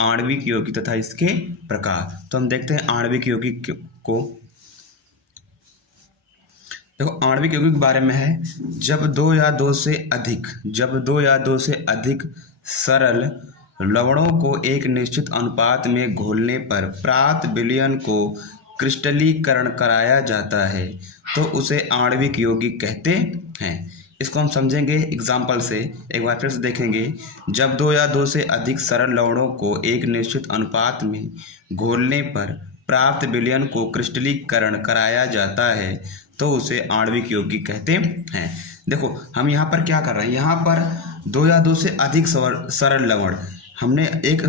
आणविक यौगिक तथा इसके प्रकार। तो हम देखते हैं आणविक यौगिक को। देखो आणविक यौगिक के बारे में है, जब दो या दो से अधिक सरल लवणों को एक निश्चित अनुपात में घोलने पर प्राप्त विलयन को क्रिस्टलीकरण कराया जाता है तो उसे आणविक यौगिक कहते हैं। इसको हम समझेंगे एग्जाम्पल से, एक बार फिर से देखेंगे। जब दो या दो से अधिक सरल लवणों को एक निश्चित अनुपात में घोलने पर प्राप्त विलयन को क्रिस्टलीकरण कराया जाता है तो उसे आणविक यौगिक कहते हैं। देखो हम यहाँ पर क्या कर रहे हैं, यहाँ पर दो या दो से अधिक सरल लवण, हमने एक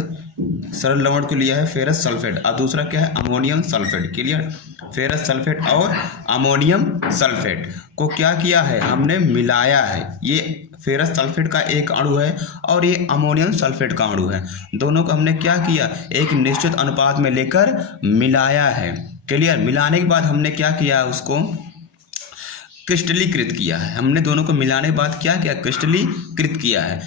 सरल लवण को लिया है फेरस सल्फेट और दूसरा क्या है ammonium sulphate. Clear, ferrous sulphate और अमोनियम सल्फेट को क्या किया है, हमने मिलाया है। ये फेरस सल्फेट का एक अणु है और ये अमोनियम सल्फेट का अणु है। दोनों को हमने क्या किया, एक निश्चित अनुपात में लेकर मिलाया है। क्लियर, मिलाने के बाद हमने क्या किया, उसको क्रिस्टलीकृत किया है। हमने दोनों को मिलाने के बाद क्या किया, क्रिस्टलीकृत किया है।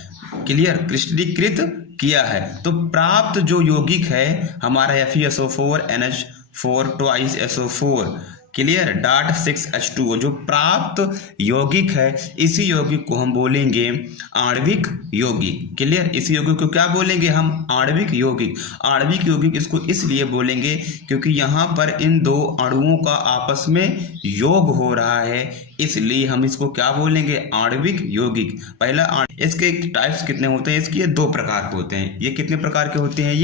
क्लियर, क्रिस्टलीकृत किया है तो प्राप्त जो यौगिक है हमारा FeSO4 NH4 2 SO4 clear dot 6H2O, जो प्राप्त यौगिक है इसी यौगिक को हम बोलेंगे आणविक यौगिक। क्लियर, इसी यौगिक को क्या बोलेंगे हम, आणविक यौगिक। आणविक यौगिक इसको इसलिए बोलेंगे क्योंकि यहाँ पर इन दो अणुओं का आपस में योग हो रहा है, इसलिए हम इसको क्या बोलेंगे, आणविक यौगिक। पहला इसके टाइप्स कितने होते हैं, इसके दो प्रकार के होते हैं। ये कितने प्रकार के होते हैं,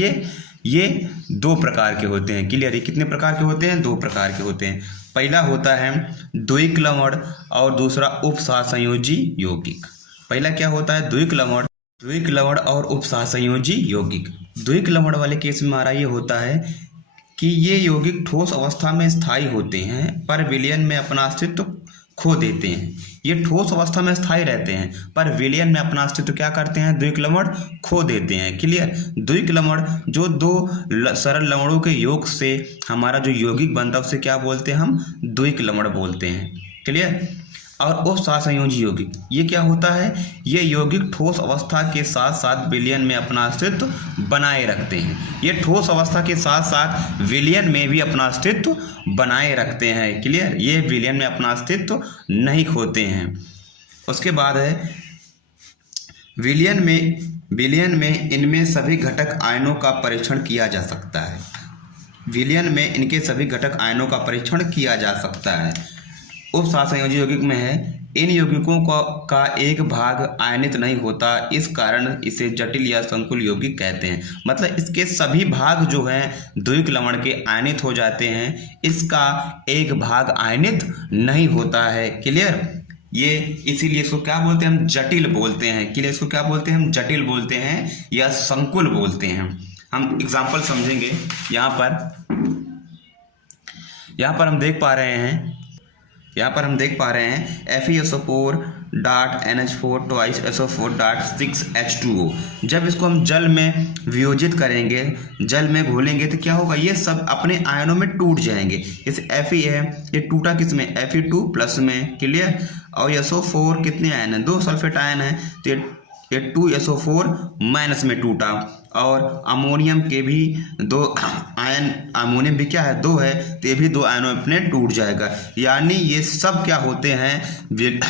ये दो प्रकार के होते हैं। क्लियर, ये कितने प्रकार के होते हैं, दो प्रकार के होते हैं। पहला होता है द्विक लवण और दूसरा उपसहसंयोजी यौगिक। पहला क्या होता है, द्विक लवण और उपसहसंयोजी यौगिक। द्विक लवण वाले केस में हमारा ये होता है कि ये यौगिक ठोस अवस्था में स्थायी होते हैं पर विलयन में अपना अस्तित्व खो देते हैं। ये ठोस अवस्था में स्थायी रहते हैं पर विलयन में अपना अस्तित्व क्या करते हैं, द्विक लवण खो देते हैं। क्लियर, द्विक लवण जो दो सरल लवणों के योग से हमारा जो यौगिक बनता है उसे क्या बोलते हैं, हम द्विक लवण बोलते हैं। क्लियर, और उपसहसंयोजी यौगिक ये क्या होता है, ये यौगिक ठोस अवस्था के साथ साथ विलयन में अपना अस्तित्व बनाए रखते हैं। ये ठोस अवस्था के साथ साथ विलयन में भी अपना अस्तित्व बनाए रखते हैं। क्लियर, ये विलयन में अपना अस्तित्व नहीं खोते हैं। उसके बाद है विलयन में इनमें सभी घटक आयनों का परीक्षण किया जा सकता है। विलयन में इनके सभी घटक आयनों का परीक्षण किया जा सकता है। उपसहसंयोजी यौगिक में है इन यौगिकों का एक भाग आयनित नहीं होता, इस कारण इसे जटिल या संकुल यौगिक कहते हैं। मतलब इसके सभी भाग जो हैं द्विक लवण के आयनित हो जाते हैं, इसका एक भाग आयनित नहीं होता है। क्लियर, ये इसीलिए इसको क्या बोलते हैं, हम जटिल बोलते हैं। क्लियर, इसको क्या बोलते हैं, हम जटिल बोलते हैं या संकुल बोलते हैं। हम एग्जाम्पल समझेंगे। यहाँ पर हम देख पा रहे हैं FeSO4 dot NH4 2 SO4 dot 6H2O। जब इसको हम जल में वियोजित करेंगे, जल में घोलेंगे तो क्या होगा, ये सब अपने आयनों में टूट जाएंगे। जैसे Fe है, ये टूटा किस में, Fe2 प्लस में। क्लियर, और SO4 कितने आयन हैं, 2 सल्फेट आयन है तो ये 2SO4 माइनस में टूटा। और अमोनियम के भी 2 आयन, अमोनियम भी क्या है, 2 है तो ये भी 2 आयनों में अपने टूट जाएगा। यानी ये सब क्या होते हैं,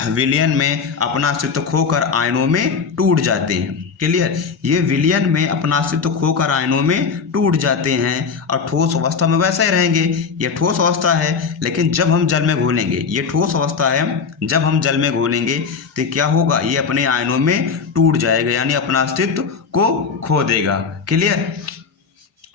विलयन में अपना अस्तित्व खोकर आयनों में टूट जाते हैं। क्लियर, ये विलयन में अपना अस्तित्व खोकर आयनों में टूट जाते हैं और ठोस अवस्था में वैसा ही रहेंगे। ये ठोस अवस्था है, लेकिन जब हम जल में घोलेंगे, ये ठोस अवस्था है, जब हम जल में घोलेंगे तो क्या होगा, ये अपने आयनों में टूट जाएगा, यानी अपना अस्तित्व को खो देगा। क्लियर,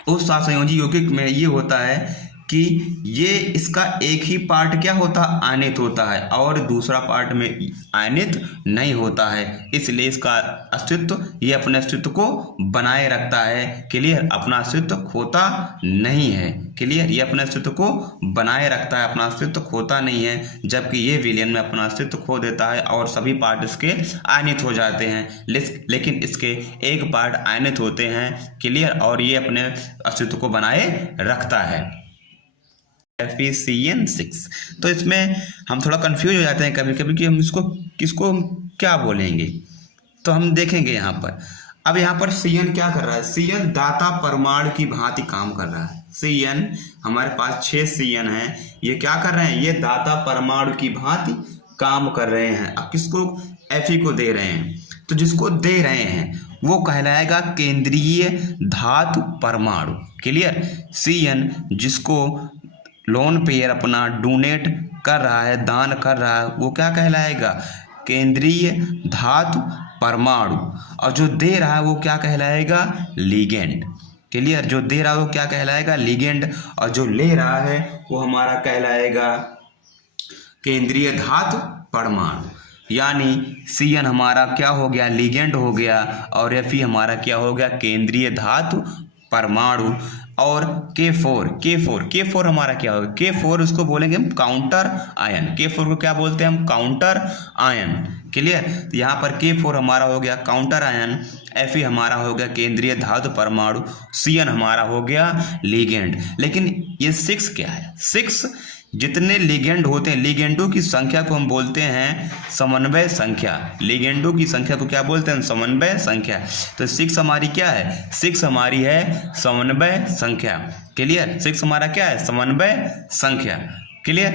उपसहसंयोजी यौगिक में ये होता है कि ये इसका एक ही पार्ट क्या होता है, आयनित होता है और दूसरा पार्ट में आयनित नहीं होता है, इसलिए इसका अस्तित्व, ये अपने अस्तित्व को बनाए रखता है। क्लियर, अपना अस्तित्व खोता नहीं है। क्लियर, ये अपने अस्तित्व को बनाए रखता है, अपना अस्तित्व खोता नहीं है, जबकि ये विलयन में अपना अस्तित्व खो देता है और सभी पार्ट इसके आयनित हो जाते हैं, लेकिन इसके एक पार्ट आयनित होते हैं। क्लियर, और ये अपने अस्तित्व को बनाए रखता है। FeCN6। तो इसमें हम थोड़ा कंफ्यूज हो जाते हैं कभी कभी कि हम इसको किसको क्या बोलेंगे। तो हम देखेंगे यहाँ पर अब यहाँ पर Cn क्या कर रहा है, Cn दाता परमाणु की भांति काम कर रहा है। Cn हमारे पास 6 Cn है, ये क्या कर रहे हैं, ये दाता परमाणु की भांति काम कर रहे हैं। अब किसको, Fe को दे रहे हैं, तो जिसको दे रहे हैं वो कहलाएगा केंद्रीय धातु परमाणु। क्लियर। Cn जिसको लोन पेयर अपना डोनेट कर रहा है, दान कर रहा है, वो क्या कहलाएगा, केंद्रीय धातु परमाणु। और जो दे रहा है वो क्या कहलाएगा, लिगेंड। क्लियर। जो दे रहा है वो क्या कहलाएगा, लिगेंड, और जो ले रहा है वो हमारा कहलाएगा केंद्रीय धातु परमाणु। यानी Cn हमारा क्या हो गया, लिगेंड हो गया, और Fe हमारा क्या हो गया, केंद्रीय धातु परमाणु। और K4 हमारा क्या होगा, K4 उसको बोलेंगे हम काउंटर आयन। K4 को क्या बोलते हैं हम, काउंटर आयन। क्लियर। तो यहाँ पर K4 हमारा हो गया काउंटर आयन, Fe हमारा हो गया केंद्रीय धातु परमाणु, Cn हमारा हो गया लिगेंड। लेकिन ये 6 क्या है, 6 जितने लिगेंड होते हैं, लिगेंडों की संख्या को हम बोलते हैं समन्वय संख्या। लिगेंडों की संख्या को क्या बोलते हैं, समन्वय संख्या। तो 6 हमारी क्या है, 6 हमारी है समन्वय संख्या। क्लियर। 6 हमारा क्या है, समन्वय संख्या। क्लियर।